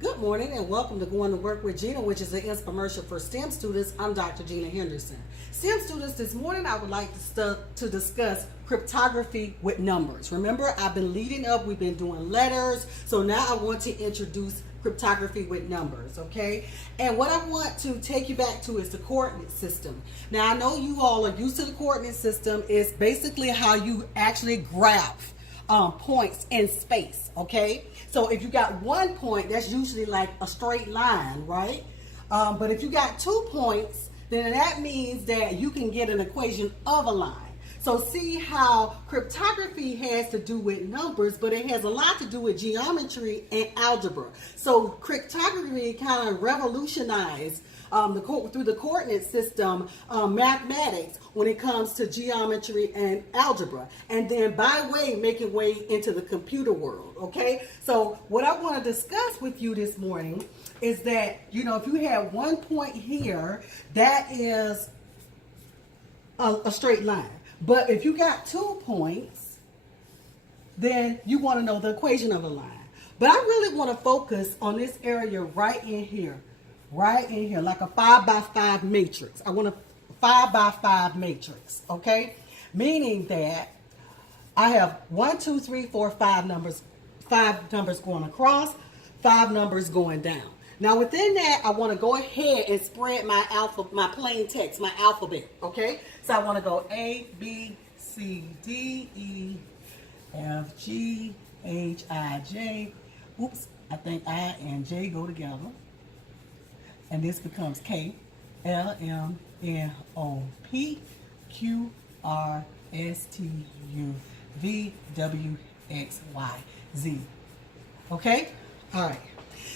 Good morning and welcome to Going to Work with Gena, which is an Inspiremercial for STEM students. I'm Dr. Gena Henderson. STEM students, this morning I would like to discuss cryptography with numbers. Remember, I've been leading up, we've been doing letters, so now I want to introduce cryptography with numbers, okay? And what I want to take you back to is the coordinate system. Now, I know you all are used to the coordinate system. It's basically how you actually graph points in space, okay? So if you got 1 point, that's usually like a straight line, right? But if you got 2 points, then that means that you can get an equation of a line. So see how cryptography has to do with numbers, but it has a lot to do with geometry and algebra. So cryptography kind of revolutionized through the coordinate system, mathematics when it comes to geometry and algebra, and then making way into the computer world. Okay, so what I want to discuss with you this morning is that, you know, if you have 1 point here, that is a straight line. But if you got 2 points, then you want to know the equation of a line. But I really want to focus on this area right in here, like a 5 by 5 matrix. I want a 5 by 5 matrix, okay? Meaning that I have 1, 2, 3, 4, 5 numbers, 5 numbers going across, 5 numbers going down. Now within that, I want to go ahead and spread my plain text, my alphabet, okay? So I want to go A, B, C, D, E, F, G, H, I, J. Oops, I think I and J go together. And this becomes K, L, M, N, O, P, Q, R, S, T, U, V, W, X, Y, Z. Okay? All right.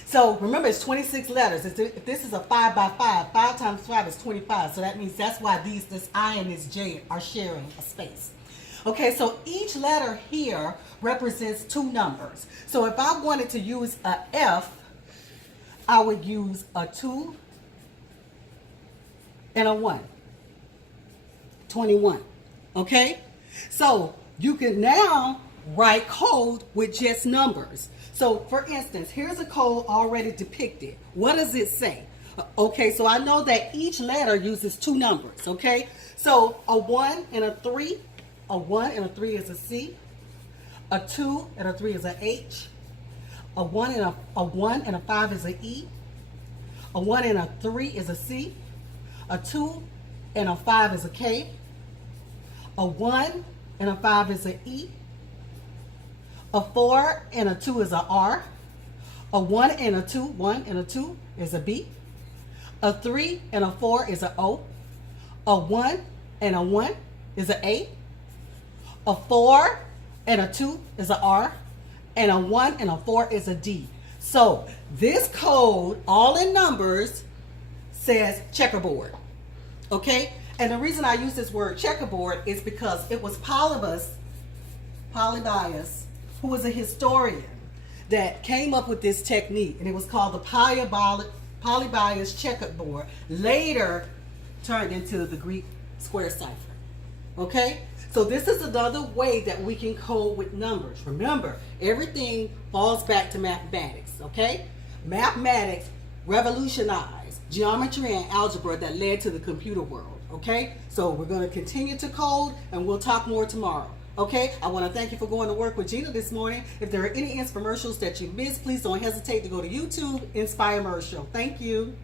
So remember, it's 26 letters. If this is a 5 by 5, 5 times 5 is 25. So that means that's why this I and this J are sharing a space. Okay, so each letter here represents 2 numbers. So if I wanted to use a F, I would use a 2 and a 1. 21. Okay? So you can now write code with just numbers. So for instance, here's a code already depicted. What does it say? Okay, so I know that each letter uses 2 numbers, okay? So a 1 and a 3, a 1 and a 3 is a C, a 2 and a 3 is a H, a 1 and a 5 is a E, a 1 and a 3 is a C, a 2 and a 5 is a K, a 1 and a 5 is a E, a 4 and a 2 is a R, a 1 and a 2 is a B, a 3 and a 4 is a O, a 1 and a 1 is a 4 and a 2 is a R, and a 1 and a 4 is a D. So this code, all in numbers, says checkerboard. Okay? And the reason I use this word checkerboard is because it was Polybius, who was a historian, that came up with this technique, and it was called the Polybius checkerboard, later turned into the Greek square cipher. Okay? So this is another way that we can code with numbers. Remember, everything falls back to mathematics, okay? Mathematics revolutionized geometry and algebra that led to the computer world, okay? So we're going to continue to code, and we'll talk more tomorrow. Okay, I want to thank you for going to work with Gena this morning. If there are any infomercials that you missed, please don't hesitate to go to YouTube, Inspiremercial. Thank you.